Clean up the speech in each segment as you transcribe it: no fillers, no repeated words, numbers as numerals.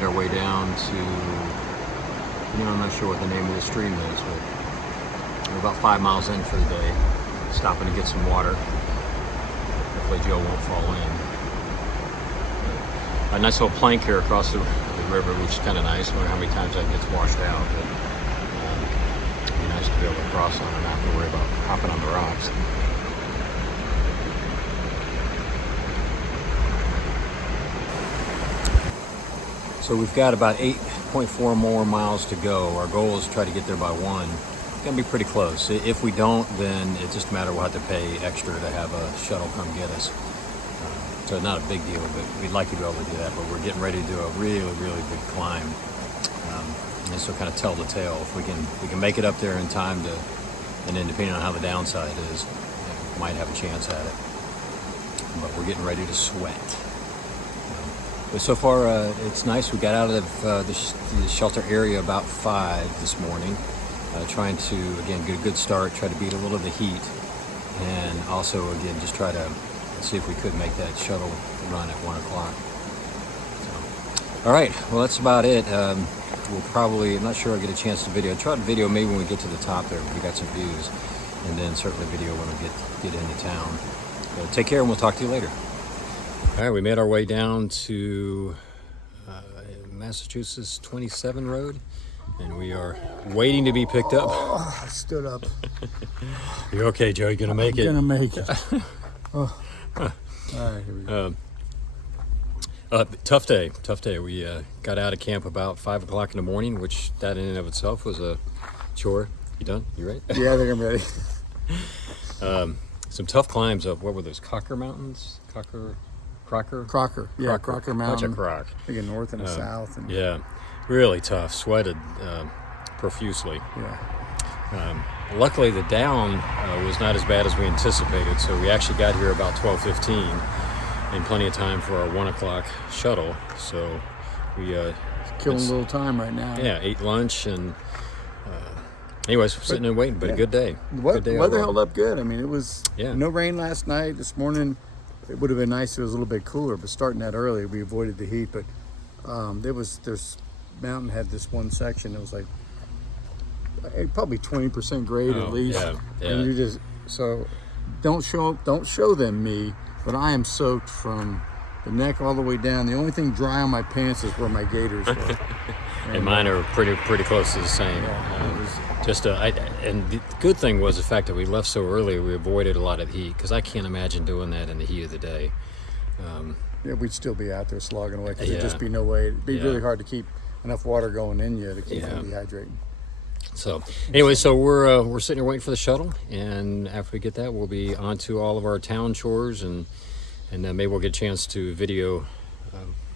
made our way down to, I'm not sure what the name of the stream is, but we're about 5 miles in for the day, stopping to get some water. Hopefully Joe won't fall in. A nice little plank here across the river, which is kind of nice. I wonder how many times that gets washed out, but it'd be nice to be able to cross on and not have to worry about hopping on the rocks. So we've got about 8.4 more miles to go. Our goal is to try to get there by 1. It's gonna be pretty close. If we don't, then it's just a matter we'll have to pay extra to have a shuttle come get us. So not a big deal, but we'd like to be able to do that. But we're getting ready to do a really, really big climb. And so kind of tell the tale. If we can make it up there in time to, and then depending on how the downside is, we might have a chance at it. But we're getting ready to sweat. But so far, it's nice. We got out of the shelter area about 5 this morning, trying to, again, get a good start, try to beat a little of the heat, and also, again, just try to see if we could make that shuttle run at 1 o'clock. So, all right, well, that's about it. We'll probably, I'm not sure I'll get a chance to video. Try to video maybe when we get to the top there, if we got some views, and then certainly video when we get into town. So take care, and we'll talk to you later. All right, we made our way down to Massachusetts 27 Road, and we are waiting to be picked up. Oh, I stood up. You're okay, Joe? You're gonna make it? I'm gonna make it. Oh. All right, here we go. Tough day. We got out of camp about 5 o'clock in the morning, which that in and of itself was a chore. You done? You ready? Yeah, I think I'm ready. Some tough climbs up. What were those? Crocker Mountains? Crocker. Yeah, Crocker Mountain. Bunch of croc. I think a north and a south. And yeah, really tough. Sweated profusely. Yeah. Luckily, the down was not as bad as we anticipated, so we actually got here about 12:15, in plenty of time for our 1 o'clock shuttle. So we killing a little time right now. Yeah, ate lunch and anyways, sitting and waiting. But a good day. The Good day weather overall. held up good. I mean, it was no rain last night. This morning, it would have been nice if it was a little bit cooler, but starting that early, we avoided the heat. But this mountain had this one section that was like probably 20% grade at least. Yeah. And you just don't show them me, but I am soaked from the neck all the way down. The only thing dry on my pants is where my gaiters were. And mine are pretty close to the same. And the good thing was the fact that we left so early. We avoided a lot of heat, because I can't imagine doing that in the heat of the day. Yeah, we'd still be out there slogging away, because there'd just be no way. It'd be really hard to keep enough water going in you to keep from dehydrating. So anyway, so we're sitting here waiting for the shuttle, and after we get that, we'll be on to all of our town chores, and maybe we'll get a chance to video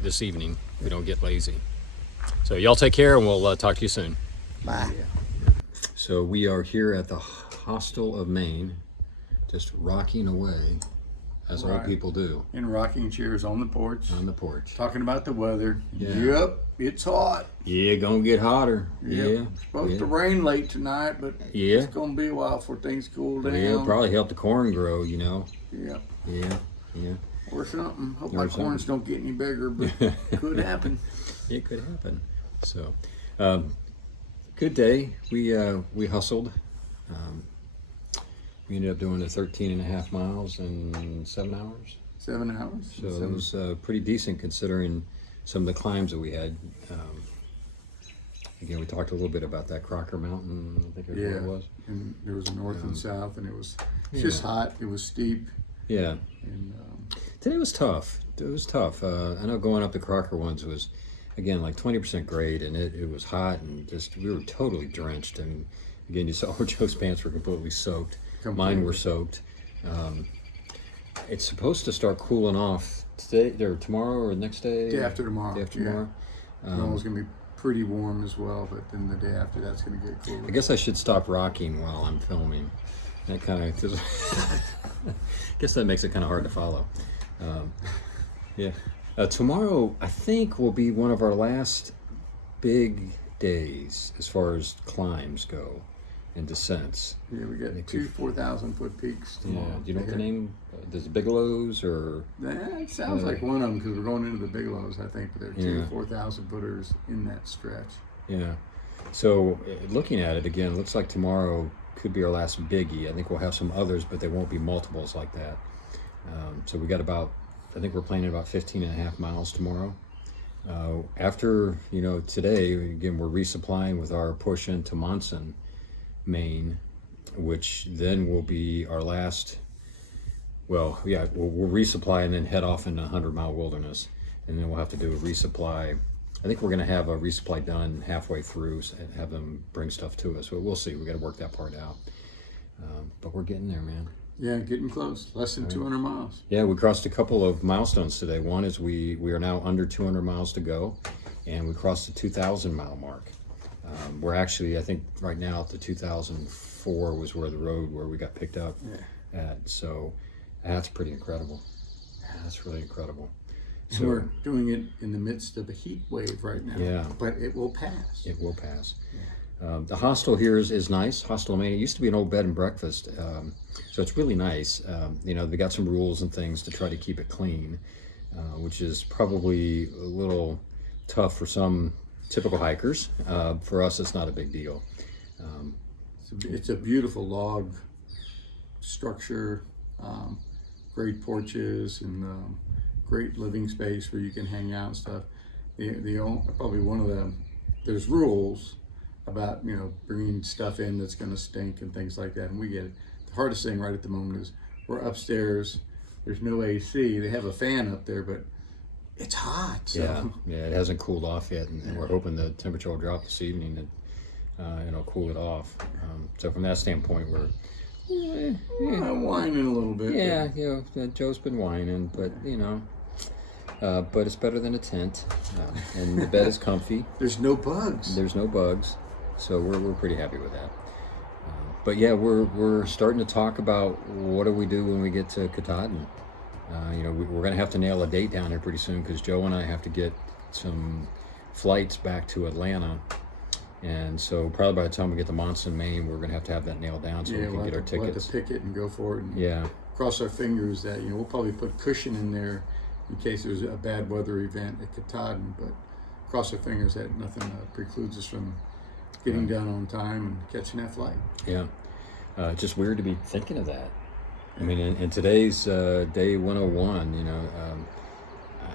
this evening if we don't get lazy. So y'all take care, and we'll talk to you soon. Bye. So we are here at the Hostel of Maine, just rocking away, as old people do. In rocking chairs on the porch. On the porch. Talking about the weather. Yeah. Yep, it's hot. Yeah, gonna get hotter. Yep. Yeah. It's supposed to rain late tonight, but it's gonna be a while before things cool down. It'll probably help the corn grow, Yep. Yeah. Or something. Hope my corns don't get any bigger, but could happen. It could happen. So, good day. We hustled. We ended up doing the 13.5 miles in 7 hours. 7 hours. So it was pretty decent considering some of the climbs that we had. Again, we talked a little bit about that Crocker Mountain. I think that's what it was. And there was a north and south, and it was just hot. It was steep. Yeah. And today was tough. It was tough. I know going up the Crocker ones was, again, like 20% grade, and it was hot, and just we were totally drenched. And again, you saw Joe's pants were completely soaked. Mine were soaked. It's supposed to start cooling off today, or tomorrow, or the next day. Day after tomorrow. Day after tomorrow. Tomorrow's gonna be pretty warm as well, but then the day after that's gonna get cooler. I guess I should stop rocking while I'm filming. That kind of, I guess that makes it kind of hard to follow. Tomorrow, I think, will be one of our last big days as far as climbs go. and descents. Yeah, we got two 4,000-foot peaks tomorrow. Yeah. Do you know what the name? There's Bigelows or? It sounds like one of them because we're going into the Bigelows, I think. But there are two 4,000-footers in that stretch. Yeah. So looking at it again, looks like tomorrow could be our last biggie. I think we'll have some others, but they won't be multiples like that. So we got about, I think we're planning about 15 and a half miles tomorrow. After, today, again, we're resupplying with our push into Monson, Maine, which then will be our last, we'll resupply and then head off into 100-mile wilderness. And then we'll have to do a resupply. I think we're going to have a resupply done halfway through and have them bring stuff to us. But we'll see. We got to work that part out. But we're getting there, man. Yeah, getting close. Less than 200 miles. Yeah, we crossed a couple of milestones today. One is we are now under 200 miles to go, and we crossed the 2,000-mile mark. We're actually, I think, right now at the 2004 was where the road where we got picked up at. So that's pretty incredible. That's really incredible. So we're doing it in the midst of a heat wave right now. Yeah. But it will pass. It will pass. Yeah. The hostel here is nice. Hostel Maine. It used to be an old bed and breakfast, so it's really nice. They got some rules and things to try to keep it clean, which is probably a little tough for some typical hikers. For us, it's not a big deal. It's a beautiful log structure, great porches and great living space where you can hang out and stuff. Probably one of them. There's rules about bringing stuff in that's going to stink and things like that, and we get it. The hardest thing right at the moment is we're upstairs. There's no AC. They have a fan up there, but it's hot. So. Yeah, it hasn't cooled off yet, and we're hoping the temperature will drop this evening and it'll cool it off. So from that standpoint, we're whining a little bit. Yeah, Joe's been whining, but but it's better than a tent, and the bed is comfy. There's no bugs. So we're pretty happy with that. But yeah, we're starting to talk about what do we do when we get to Katahdin. We're going to have to nail a date down here pretty soon because Joe and I have to get some flights back to Atlanta. And so probably by the time we get to Monson, Maine, we're going to have that nailed down so we can get our tickets. We'll have to pick it and go for it. And cross our fingers that, we'll probably put cushion in there in case there's a bad weather event at Katahdin, but cross our fingers that nothing precludes us from getting done on time and catching that flight. Yeah. Just weird to be thinking of that. I mean, in today's day 101,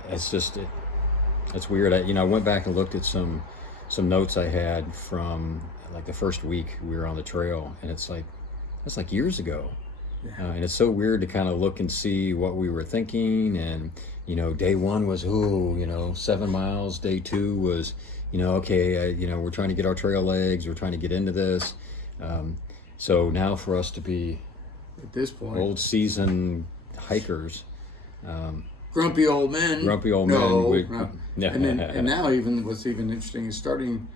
it's weird. I went back and looked at some notes I had from like the first week we were on the trail, and that's like years ago. Yeah. And it's so weird to kind of look and see what we were thinking. And, day one was, 7 miles. Day two was, we're trying to get our trail legs. We're trying to get into this. So now for us to be at this point old seasoned hikers, grumpy old men. No. And now what's even interesting is starting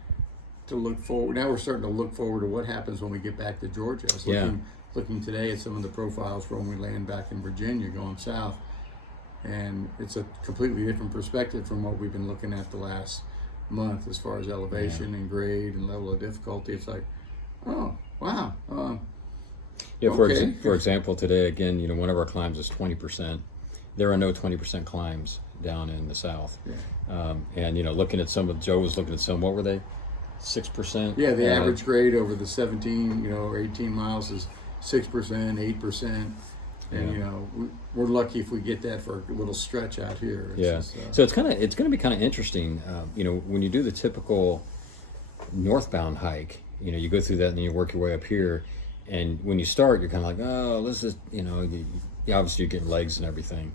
to look forward. Now we're starting to look forward to what happens when we get back to Georgia. I was looking today at some of the profiles for when we land back in Virginia going south. And it's a completely different perspective from what we've been looking at the last month as far as elevation and grade and level of difficulty. It's like, oh, wow. For example, today, again, one of our climbs is 20%. There are no 20% climbs down in the south. Yeah. And, looking at Joe was looking at some, what were they? 6%? Yeah, the average grade over the 17, or 18 miles is 6%, 8%. And we're lucky if we get that for a little stretch out here. So it's going to be kind of interesting. When you do the typical northbound hike, you go through that and then you work your way up here. And when you start, you're kind of like, oh, this is, obviously you're getting legs and everything,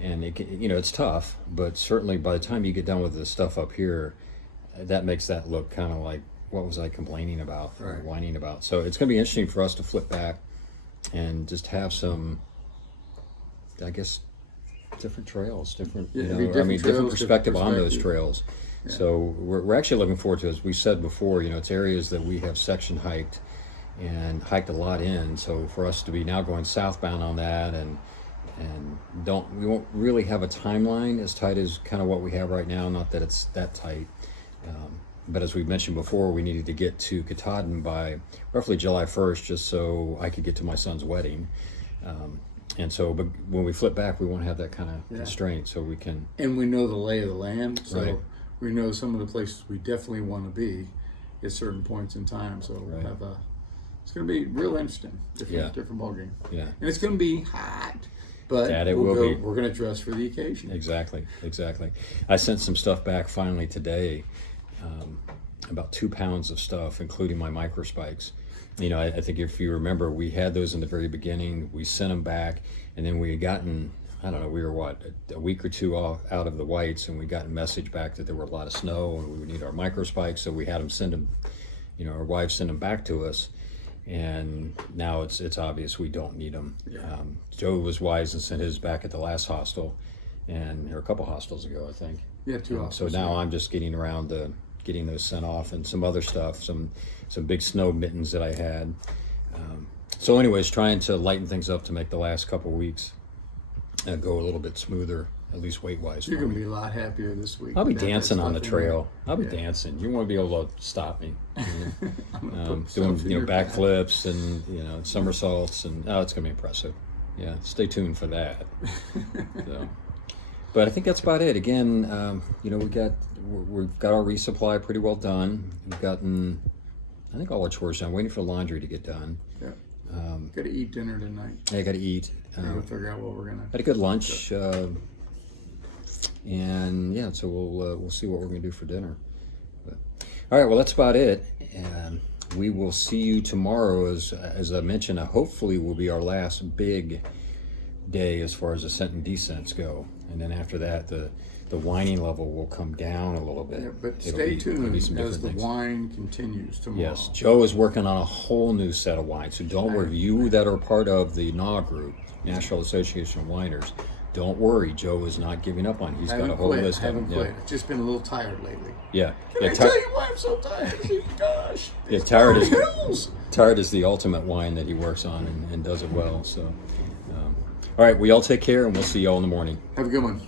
and it's tough. But certainly by the time you get done with the stuff up here, that makes that look kind of like, what was I complaining about or whining about? So it's going to be interesting for us to flip back and just have some, I guess, different trails, different perspective on those trails. Yeah. So we're actually looking forward to, as we said before, it's areas that we have section hiked and hiked a lot in. So for us to be now going southbound on that and we won't really have a timeline as tight as kind of what we have right now. Not that it's that tight, but as we mentioned before, we needed to get to Katahdin by roughly July 1st, just so I could get to my son's wedding. And so, but when we flip back, we won't have that kind of constraint, so we can. And we know the lay of the land, so Right. we know some of the places we definitely want to be at certain points in time. So we'll have it's going to be real interesting, different ball game. Yeah. And it's going to be hot, but we're going to dress for the occasion. Exactly. I sent some stuff back finally today, about 2 pounds of stuff, including my microspikes. You know, I think if you remember, we had those in the very beginning. We sent them back, and then we had gotten, I don't know, we were a week or two out of the whites, and we got a message back that there were a lot of snow, and we would need our microspikes. So we had them send them, you know, our wives send them back to us, and now it's obvious we don't need them. Joe was wise and sent his back at the last hostel, or a couple hostels ago, I think. Yeah, 2 hostels. So now I'm just getting around to getting those sent off, and some other stuff, some big snow mittens that I had. So anyways, trying to lighten things up to make the last couple weeks go a little bit smoother, at least weight-wise. You're going to be a lot happier this week. I'll be dancing on the trail. I'll be dancing. You won't be able to stop me. Doing backflips and somersaults, and it's going to be impressive. Yeah, stay tuned for that. So. But I think that's about it. Again, we've got our resupply pretty well done. We've gotten, I think, all our chores done. Waiting for laundry to get done. Yeah. Got to eat dinner tonight. I got to eat. We'll figure out what we're gonna. Had a good lunch, and so we'll see what we're gonna do for dinner. But, all right, well, that's about it, and we will see you tomorrow. As I mentioned, hopefully will be our last big day as far as ascent and descents go. And then after that, the whining level will come down a little bit. Yeah, but stay tuned as the wine continues tomorrow. Yes, Joe is working on a whole new set of wines. So don't worry, you that are part of the NAW group, National Association of Winers, don't worry, Joe is not giving up on it. He's got a whole list of them. I haven't quit. I've just been a little tired lately. Yeah. Can I tell you why I'm so tired? Gosh. Yeah, tired is the ultimate wine that he works on and does it well. So, all right, we all take care, and we'll see you all in the morning. Have a good one.